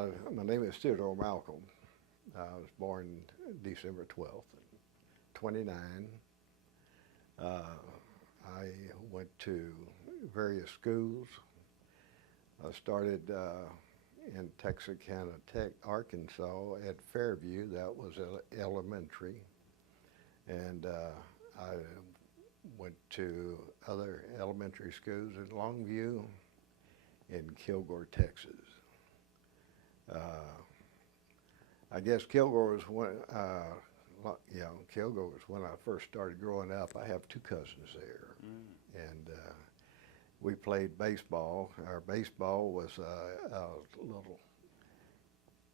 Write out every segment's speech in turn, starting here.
My name is Tex Malcolm. I was born December 12th, 29. I went to various schools. I started in Texarkana, Arkansas at Fairview. That was elementary. And I went to other elementary schools in Longview, in Kilgore, Texas. I guess Kilgore was when, Kilgore was when I first started growing up. I have two cousins there, and we played baseball. Our baseball was a little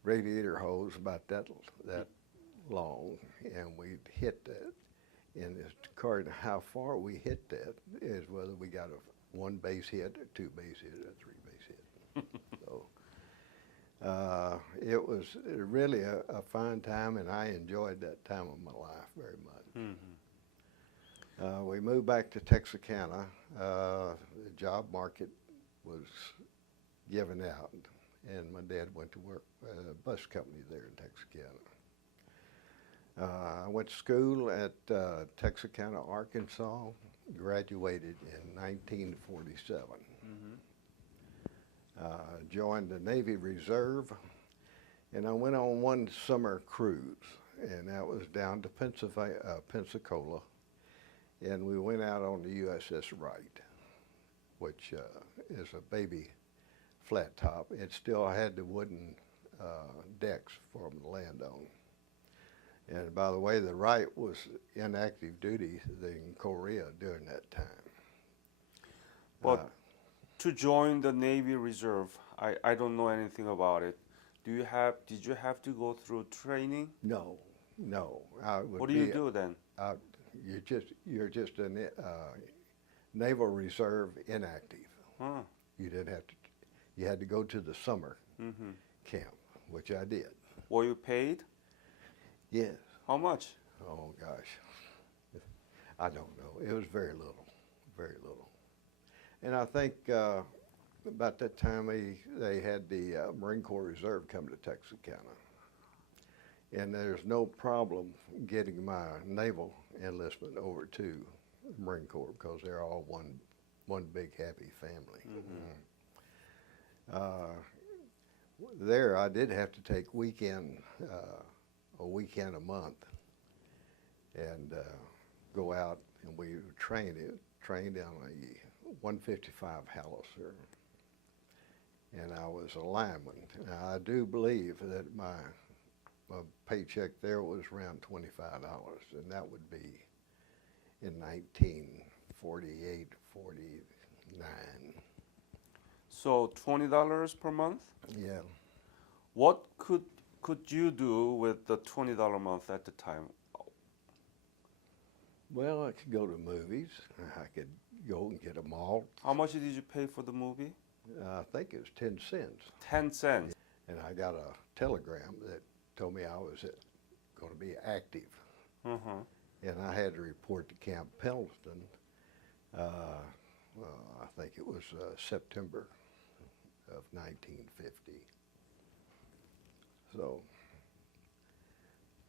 radiator hose about that long, and we'd hit that. And according to how far we hit that is whether we got a one base hit, a two base hit, or a three base hit. So it was really a fun time, and I enjoyed that time of my life very much. We moved back to Texarkana. The job market was giving out, and my dad went to work at a bus company there in Texarkana. I went to school at Texarkana, Arkansas, graduated in 1947. Joined the Navy Reserve, and I went on one summer cruise, and that was down to Pensacola, and we went out on the USS Wright, which is a baby flat top. It still had the wooden decks for them to land on. And by the way, the Wright was in active duty in Korea during that time. But to join the Navy Reserve, I don't know anything about it. Did you have to go through training? No. What do you do then? You're just a Naval Reserve inactive. Huh. You didn't have to. You had to go to the summer camp, which I did. Were you paid? Yes. How much? Oh gosh, I don't know. It was very little, very little. And I think about that time they had the Marine Corps Reserve come to Texarkana, and there's no problem getting my naval enlistment over to the Marine Corps because they're all one big happy family. There, I did have to take a weekend a month, and go out, and we trained on a 155 howitzer, and I was a lineman. Now, I do believe that my paycheck there was around $25, and that would be in 1948, 49. So $20 per month? Yeah. What could you do with the $20 a month at the time? Well, I could go to movies. I could go and get a malt. How much did you pay for the movie? I think it was 10 cents. 10 cents. And I got a telegram that told me I was going to be active. And I had to report to Camp Pendleton. I think it was September of 1950. So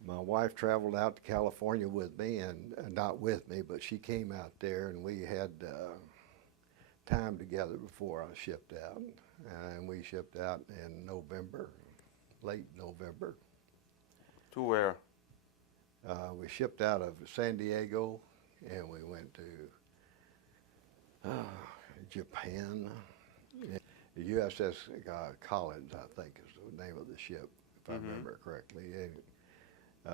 my wife traveled out to California with me, and not with me, but she came out there, and we had time together before I shipped out. And we shipped out in November, late November. To where? We shipped out of San Diego, and we went to Japan. The USS Collins, I think, is the name of the ship, if I remember correctly.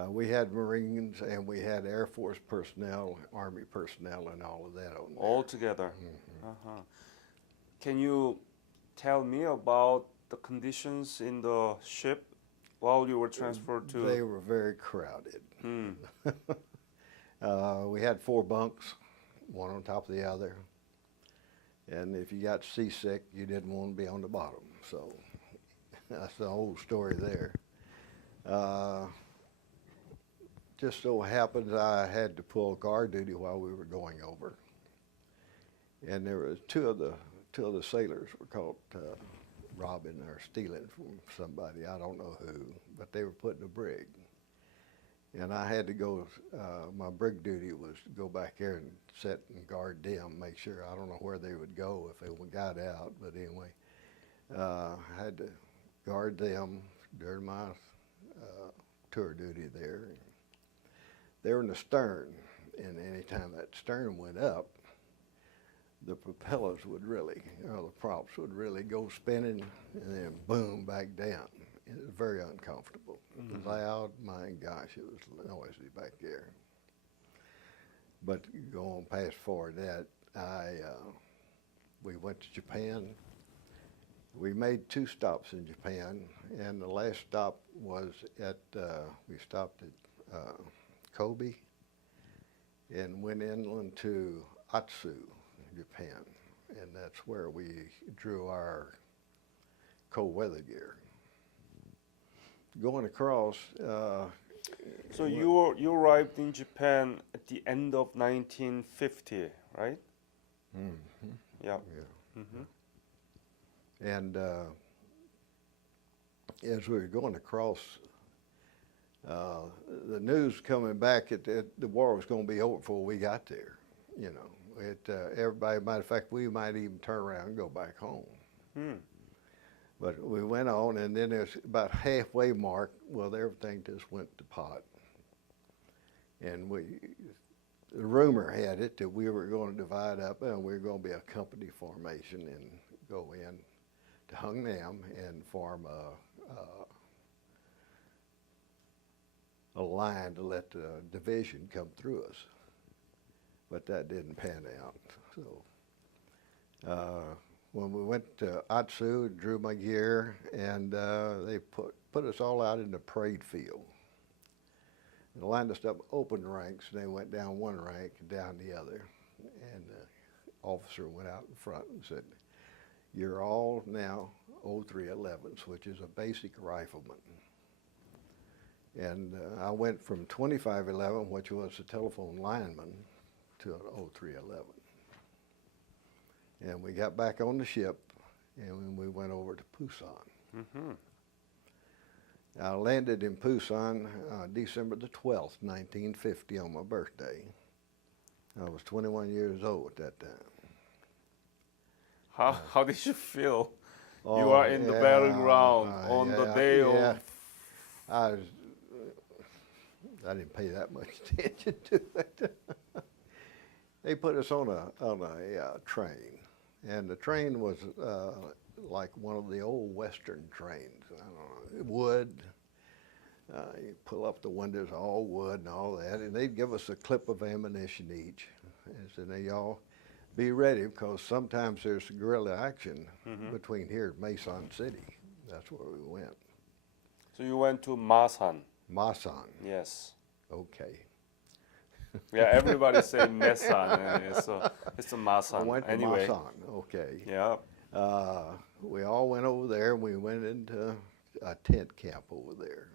We had Marines, and we had Air Force personnel, Army personnel, and all of that on there. All together. Can you tell me about the conditions in the ship while you were transferred to? They were very crowded. We had 4 bunks, one on top of the other. And if you got seasick, you didn't want to be on the bottom. So that's the whole story there. Just so happened I had to pull guard duty while we were going over. And there was two of the sailors were caught robbing or stealing from somebody. I don't know who, but they were putting a brig. And I had to go, my brig duty was to go back there and sit and guard them, make sure, I don't know where they would go if they got out, but anyway, I had to guard them during my tour duty there. They were in the stern, and anytime that stern went up, the propellers would really, or the props would really go spinning and then boom, back down. It was very uncomfortable. Mm-hmm. Loud, my gosh, it was noisy back there. But going past forward that, we went to Japan. We made 2 stops in Japan, and the last stop was at, we stopped at Kobe and went inland to Atsu, Japan, and that's where we drew our cold weather gear. Going across. So you arrived in Japan at the end of 1950, right? Mm-hmm. Yeah. Yeah. Mm-hmm. And as we were going across, the news coming back that the war was going to be over before we got there. You know, everybody. Matter of fact, we might even turn around and go back home. Hmm. But we went on, and then there's about halfway mark. Well, everything just went to pot. And the rumor had it that we were going to divide up, and we were going to be a company formation and go in to Hung Nam and form a line to let the division come through us. But that didn't pan out. So when we went to Atsu, drew my gear, and they put us all out in the parade field. They lined us up open ranks, and they went down one rank and down the other. And the officer went out in front and said, "You're all now 0311s, which is a basic rifleman." And I went from 2511, which was a telephone lineman, to an 0311. And we got back on the ship, and we went over to Busan. Mm-hmm. I landed in Busan December the 12th, 1950, on my birthday. I was 21 years old at that time. How did you feel? Oh, You are in the battleground on the day yeah. of. I didn't pay that much attention to it. They put us on a train, and the train was like one of the old Western trains. I don't know, wood. You pull up the windows, all wood and all that, and they'd give us a clip of ammunition each. And said, "Now y'all be ready, because sometimes there's guerrilla action between here and Mason City." That's where we went. So you went to Masan. Masan. Yes. Okay. Yeah, everybody say Mesan, and it's a Masan. I went to anyway. Masan. Okay. Yeah. We all went over there, and we went into a tent camp over there,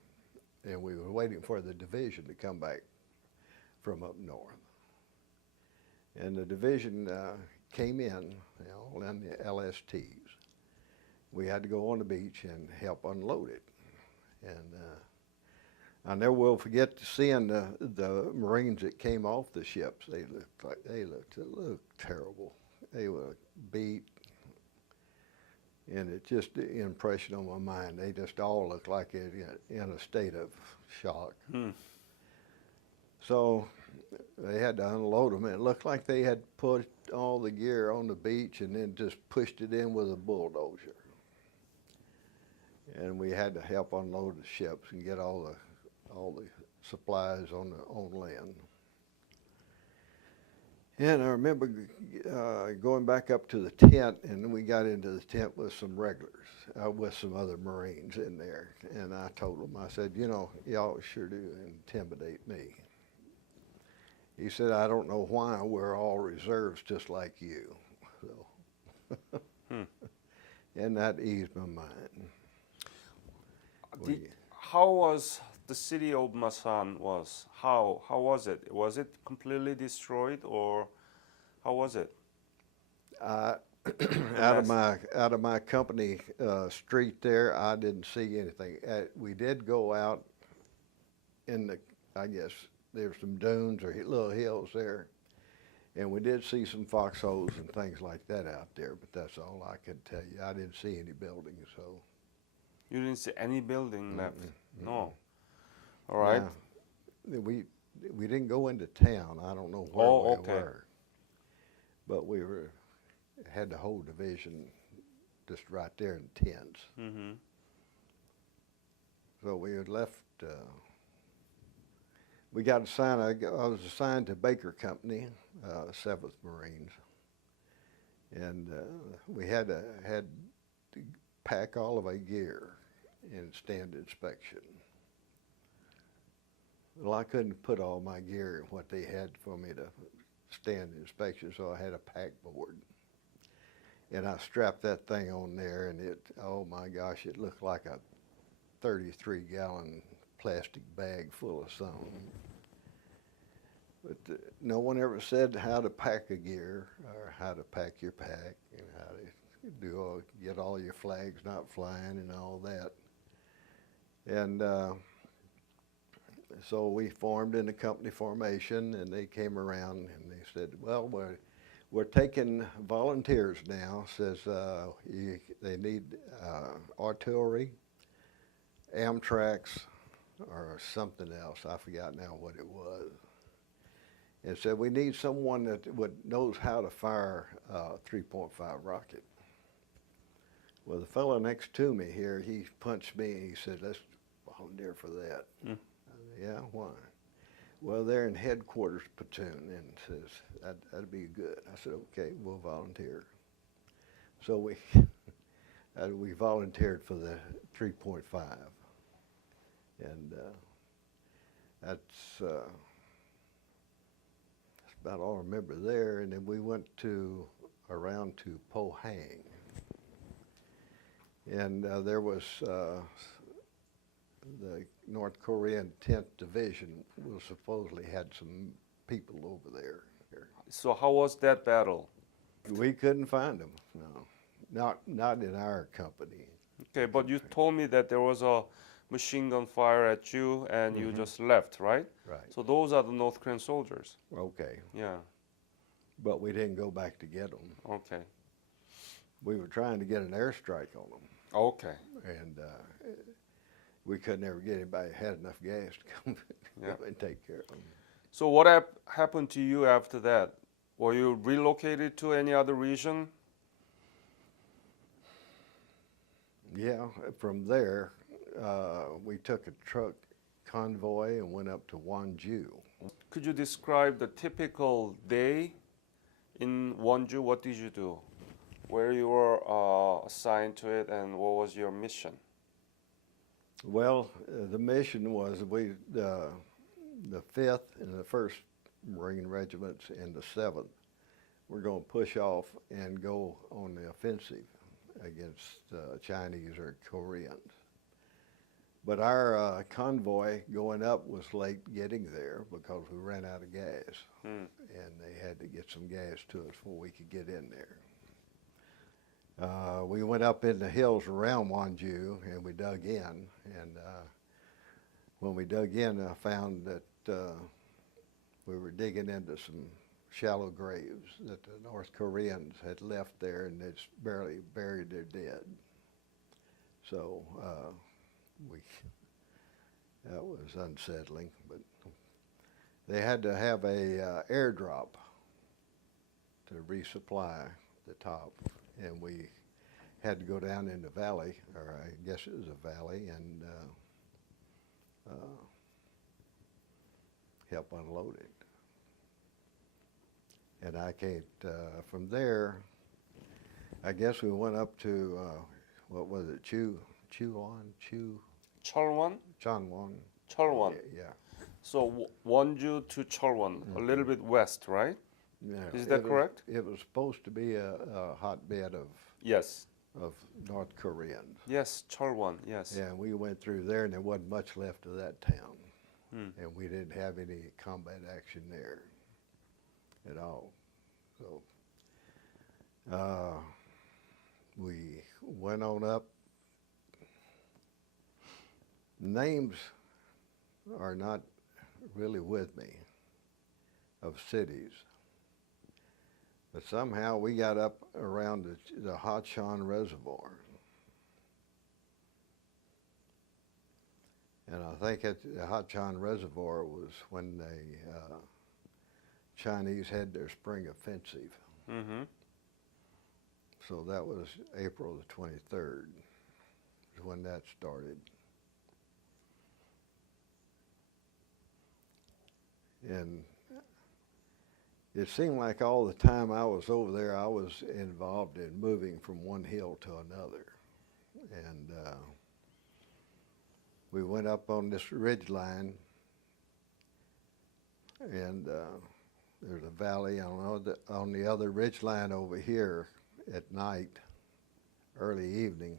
and we were waiting for the division to come back from up north. And the division came in, in the LSTs. We had to go on the beach and help unload it. And I never will forget seeing the Marines that came off the ships. They looked terrible. They were beat, and it just the impression on my mind. They just all looked like it in a state of shock. Hmm. So they had to unload them. It looked like they had put all the gear on the beach and then just pushed it in with a bulldozer. And we had to help unload the ships and get all the supplies on land. And I remember going back up to the tent, and then we got into the tent with some regulars, with some other Marines in there. And I told them, I said, y'all sure do intimidate me. He said, "I don't know why, we're all reserves just like you." So, and that eased my mind. How was the city of Masan was? How was it? Was it completely destroyed, or how was it? Out of my company street there, I didn't see anything. We did go out in the, I guess there's some dunes or little hills there, and we did see some foxholes and things like that out there. But that's all I could tell you. I didn't see any buildings, so. You didn't see any building left? No. All right. Now, we didn't go into town. I don't know where we were, but we had the whole division just right there in tents. Mm-hmm. So we had left. We got assigned. I was assigned to Baker Company, 7th Marines, and we had to pack all of our gear and stand inspection. Well, I couldn't put all my gear in what they had for me to stand inspection, so I had a pack board. And I strapped that thing on there, and oh my gosh, it looked like a 33-gallon plastic bag full of something. But no one ever said how to pack a gear or how to pack your pack and how to get all your flags not flying and all that. And so we formed in a company formation, and they came around and they said, well, we're taking volunteers now. Says they need artillery, Amtracs, or something else. I forgot now what it was. And said we need someone that knows how to fire a 3.5 rocket. Well, the fellow next to me here, he punched me and he said, let's volunteer for that. I said, yeah, why? Well, they're in headquarters platoon, and says that'd be good. I said, okay, we'll volunteer. So we volunteered for the 3.5, and that's about all I remember there. And then we went around to Pohang, and there was the North Korean 10th Division was supposedly had some people over there. So how was that battle? We couldn't find them, no. Not in our company. Okay, but you told me that there was a machine gun fire at you and you just left, right? Right. So those are the North Korean soldiers. Okay. Yeah. But we didn't go back to get them. Okay. We were trying to get an airstrike on them. Okay. And we could never get anybody had enough gas to come and take care of them. So what happened to you after that? Were you relocated to any other region? Yeah, from there, we took a truck convoy and went up to Wonju. Could you describe the typical day in Wonju? What did you do? Where you were assigned to it, and what was your mission? Well, the mission was the 5th and the 1st Marine Regiments and the 7th were going to push off and go on the offensive against Chinese or Koreans. But our convoy going up was late getting there because we ran out of gas. And they had to get some gas to us before we could get in there. We went up in the hills around Wonju and we dug in. And when we dug in, I found that we were digging into some shallow graves that the North Koreans had left there, and they'd barely buried their dead. So that was unsettling, but they had to have a airdrop to resupply the top, and we had to go down in the valley, or I guess it was a valley, and help unload it. And I can't, from there, I guess we went up to, what was it, Chonwon? Cholwon. Yeah. So Wonju to Cholwon, a little bit west, right? Yeah. Is that correct? It was supposed to be a hotbed of North Koreans. Yes, Cholwon, yes. Yeah, we went through there, and there wasn't much left of that town. And we didn't have any combat action there at all. So we went on up. Names are not really with me of cities, but somehow we got up around the Hotchon Reservoir. And I think at the Hotchon Reservoir was when the Chinese had their spring offensive. Mm-hmm. So that was April the 23rd is when that started. And it seemed like all the time I was over there, I was involved in moving from one hill to another. And we went up on this ridge line, and there's a valley on the other ridge line over here at night, early evening.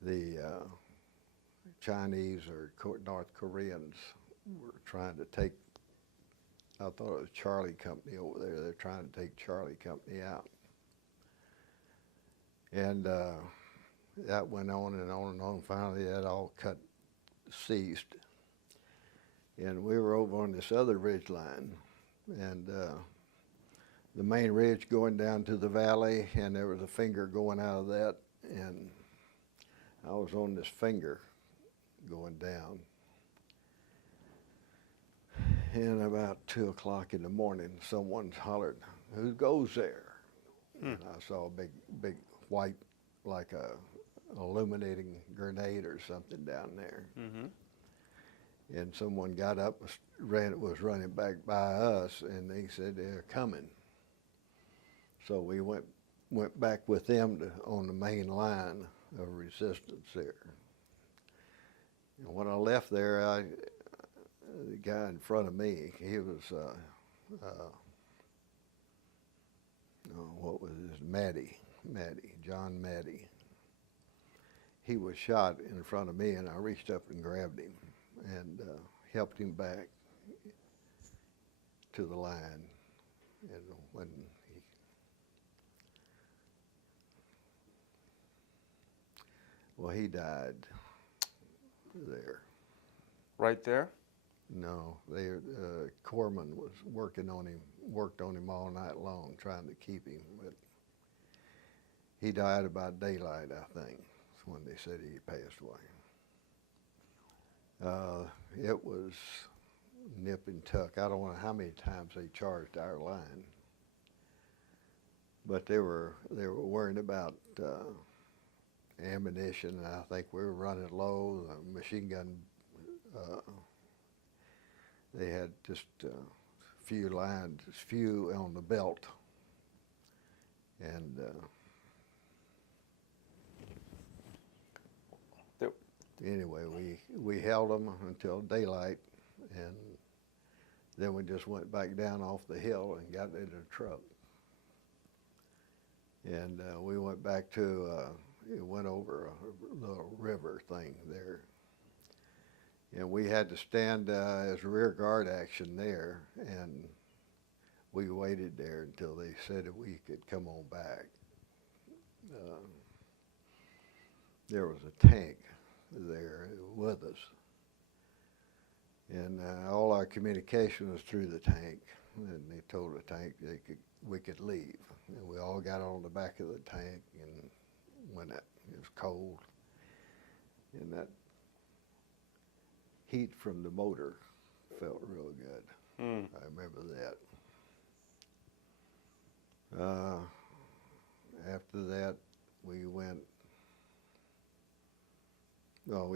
The Chinese or North Koreans were trying to take, I thought it was Charlie Company over there. They're trying to take Charlie Company out. And that went on and on and on. Finally, that all ceased. And we were over on this other ridge line, and the main ridge going down to the valley, and there was a finger going out of that, and I was on this finger going down. And about 2 o'clock in the morning, someone hollered, "Who goes there?" And I saw a big white, like a illuminating grenade or something down there. Mm-hmm. And someone got up, was running back by us, and they said they're coming. So we went back with them on the main line of resistance there. And when I left there, the guy in front of me, he was, what was his, John Maddie. He was shot in front of me, and I reached up and grabbed him and helped him back to the line. And when he died there. Right there? No, Corman was worked on him all night long, trying to keep him, but he died about daylight, I think. That's when they said he passed away. It was nip and tuck. I don't know how many times they charged our line, but they were worrying about ammunition, and I think we were running low. The machine gun, they had just few on the belt, and anyway, we held them until daylight, and then we just went back down off the hill and got into the truck. And we went back to, it went over a little river thing there. And we had to stand as rear guard action there, and we waited there until they said that we could come on back. There was a tank there with us, and all our communication was through the tank, and they told the tank we could leave, and we all got on the back of the tank, and when it was cold, and that heat from the motor felt real good. I remember that. After that, we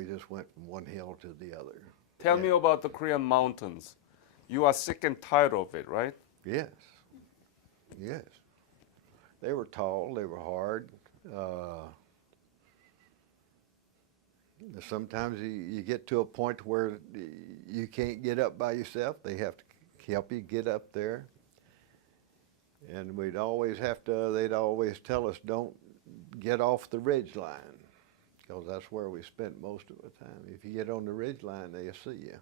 just went from one hill to the other. Tell me about the Korean mountains. You are sick and tired of it, right? Yes. Yes. They were tall, they were hard. Sometimes you get to a point where you can't get up by yourself. They have to help you get up there. And they'd always tell us, don't get off the ridge line, because that's where we spent most of the time. If you get on the ridge line, they'll see you.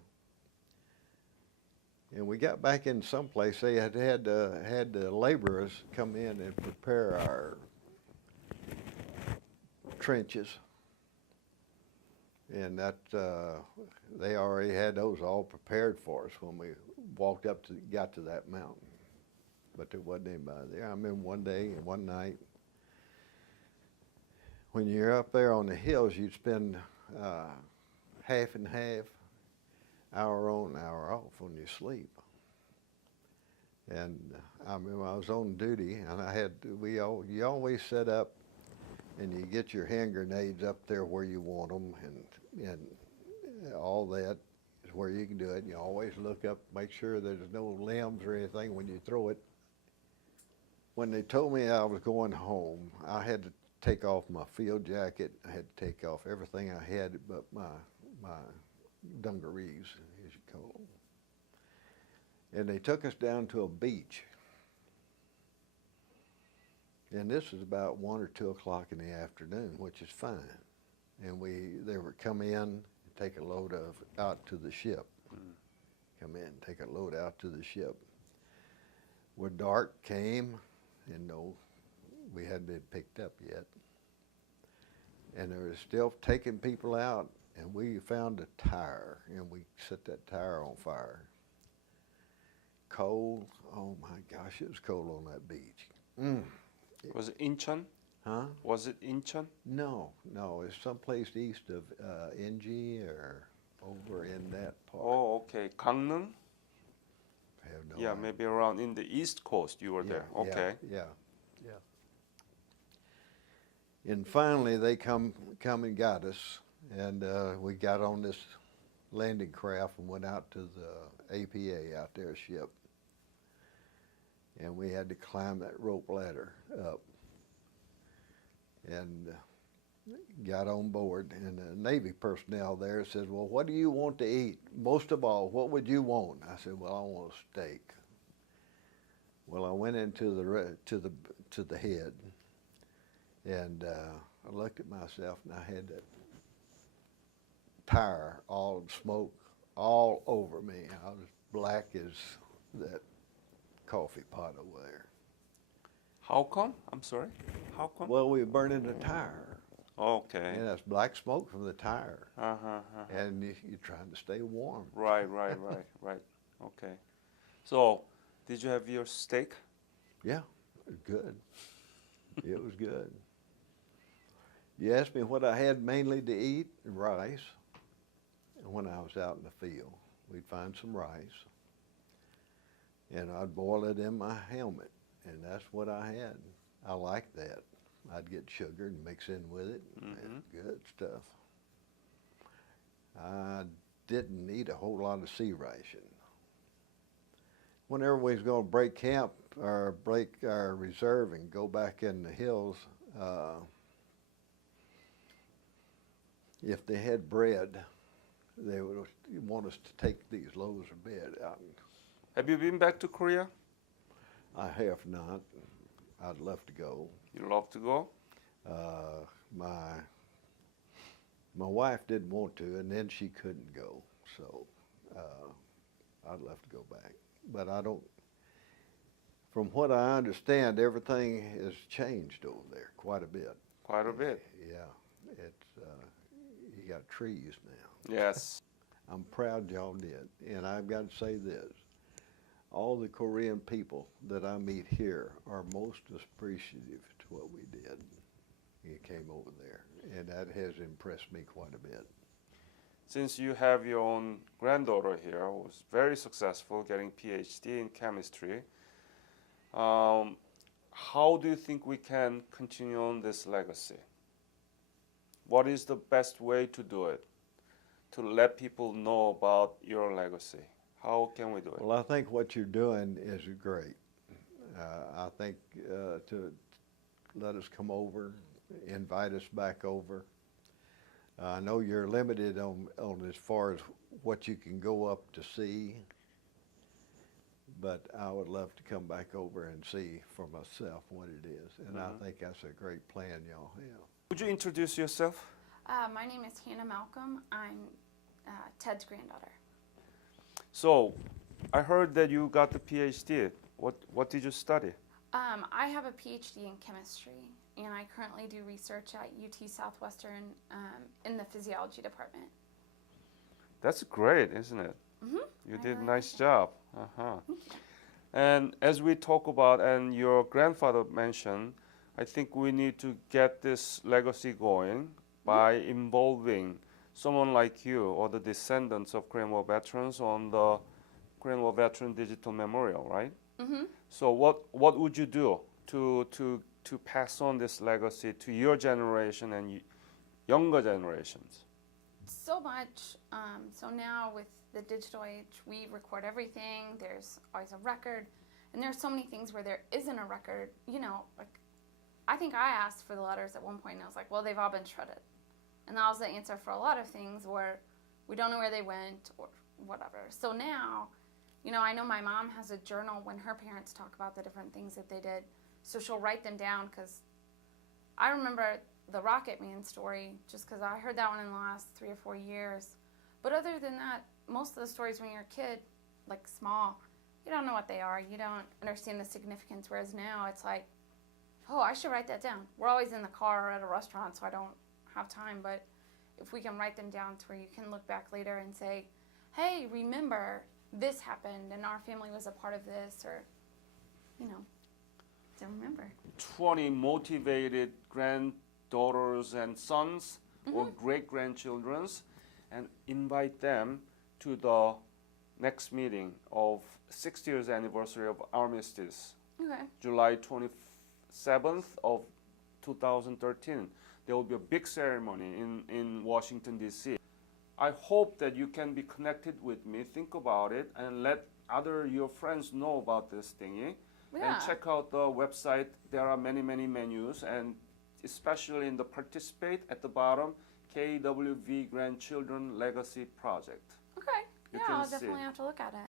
And we got back in some place. They had the laborers come in and prepare trenches. And that, they already had those all prepared for us when we got to that mountain. But there wasn't anybody there. I remember one day and one night, when you're up there on the hills, you'd spend half and half, hour on, hour off when you sleep. And I remember I was on duty, and you always set up, and you get your hand grenades up there where you want them, and all that is where you can do it. And you always look up, make sure there's no limbs or anything when you throw it. When they told me I was going home, I had to take off my field jacket. I had to take off everything I had but my dungarees, as you call them. And they took us down to a beach. And this was about 1 or 2 o'clock in the afternoon, which is fine. And they were come in and take a load out to the ship. Come in, take a load out to the ship. Where dark came, and no, we hadn't been picked up yet. And they were still taking people out, and we found a tire, and we set that tire on fire. Cold, oh my gosh, it was cold on that beach. Was it Incheon? Huh? Was it Incheon? No, it's someplace east of NG or over in that part. Oh, okay. Gangneung? I have no Yeah, idea. maybe around in the East Coast you were there. Okay. Yeah. And finally, they come and got us, and we got on this landing craft and went out to the APA out there ship, and we had to climb that rope ladder up, and got on board. And the Navy personnel there says, "Well, what do you want to eat? Most of all, what would you want?" I said, "Well, I want a steak." Well, I went into the head. And I looked at myself, and I had that tire, all smoke, all over me. I was black as that coffee pot over there. How come? I'm sorry. How come? Well, we were burning the tire. Okay. And that's black smoke from the tire. Uh-huh. And you're trying to stay warm. Right. Okay. So, did you have your steak? Yeah, it was good. It was good. You asked me what I had mainly to eat, rice. And when I was out in the field, we'd find some rice, and I'd boil it in my helmet, and that's what I had. I liked that. I'd get sugar and mix in with it. And good stuff. I didn't eat a whole lot of sea ration. Whenever we was going to break camp or break our reserve and go back in the hills, if they had bread, they would want us to take these loaves of bread out. Have you been back to Korea? I have not. I'd love to go. You love to go? My wife didn't want to, and then she couldn't go. So I'd love to go back. But I don't, from what I understand, everything has changed over there quite a bit. Quite a bit. Yeah, you got trees now. Yes. I'm proud y'all did, and I've got to say this. All the Korean people that I meet here are most appreciative to what we did. You came over there, and that has impressed me quite a bit. Since you have your own granddaughter here, who was very successful getting PhD in chemistry, how do you think we can continue on this legacy? What is the best way to do it, to let people know about your legacy? How can we do it? Well, I think what you're doing is great. I think to let us come over, invite us back over. I know you're limited on as far as what you can go up to see, but I would love to come back over and see for myself what it is, and I think that's a great plan y'all have. Would you introduce yourself? My name is Tex Malcolm. I'm Ted's granddaughter. So, I heard that you got the PhD. What did you study? I have a PhD in chemistry, and I currently do research at UT Southwestern in the physiology department. That's great, isn't it? Mm-hmm. You I did really nice like it. job. Thank you. And as we talk about, and your grandfather mentioned, I think we need to get this legacy going by involving someone like you or the descendants of Korean War veterans on the Korean War Veteran Digital Memorial, right? Mm-hmm. So what would you do to pass on this legacy to your generation and younger generations? So much. So now with the digital age, we record everything. There's always a record, and there's so many things where there isn't a record. You know, like I think I asked for the letters at one point, and I was like, well, they've all been shredded, and that was the answer for a lot of things where we don't know where they went or whatever. So now, you know, I know my mom has a journal when her parents talk about the different things that they did, so she'll write them down because I remember the Rocket Man story just because I heard that one in the last 3 or 4 years. But other than that, most of the stories when you're a kid, like small, you don't know what they are. You don't understand the significance. Whereas now it's like, oh, I should write that down. We're always in the car or at a restaurant, so I don't have time. But if we can write them down to where you can look back later and say, hey, remember this happened and our family was a part of this, or, you know, to remember. 20 motivated granddaughters and sons or great grandchildrens, and invite them to the next meeting of 60th anniversary of Armistice, Okay. July 27th of 2013. There will be a big ceremony in Washington, D.C. I hope that you can be connected with me, think about it, and let your friends know about this thingy. Yeah. And check out the website. There are many, many menus, and especially in the participate at the bottom, KWV Grandchildren Legacy Project. Okay. You Yeah, can I'll see. definitely have to look at it.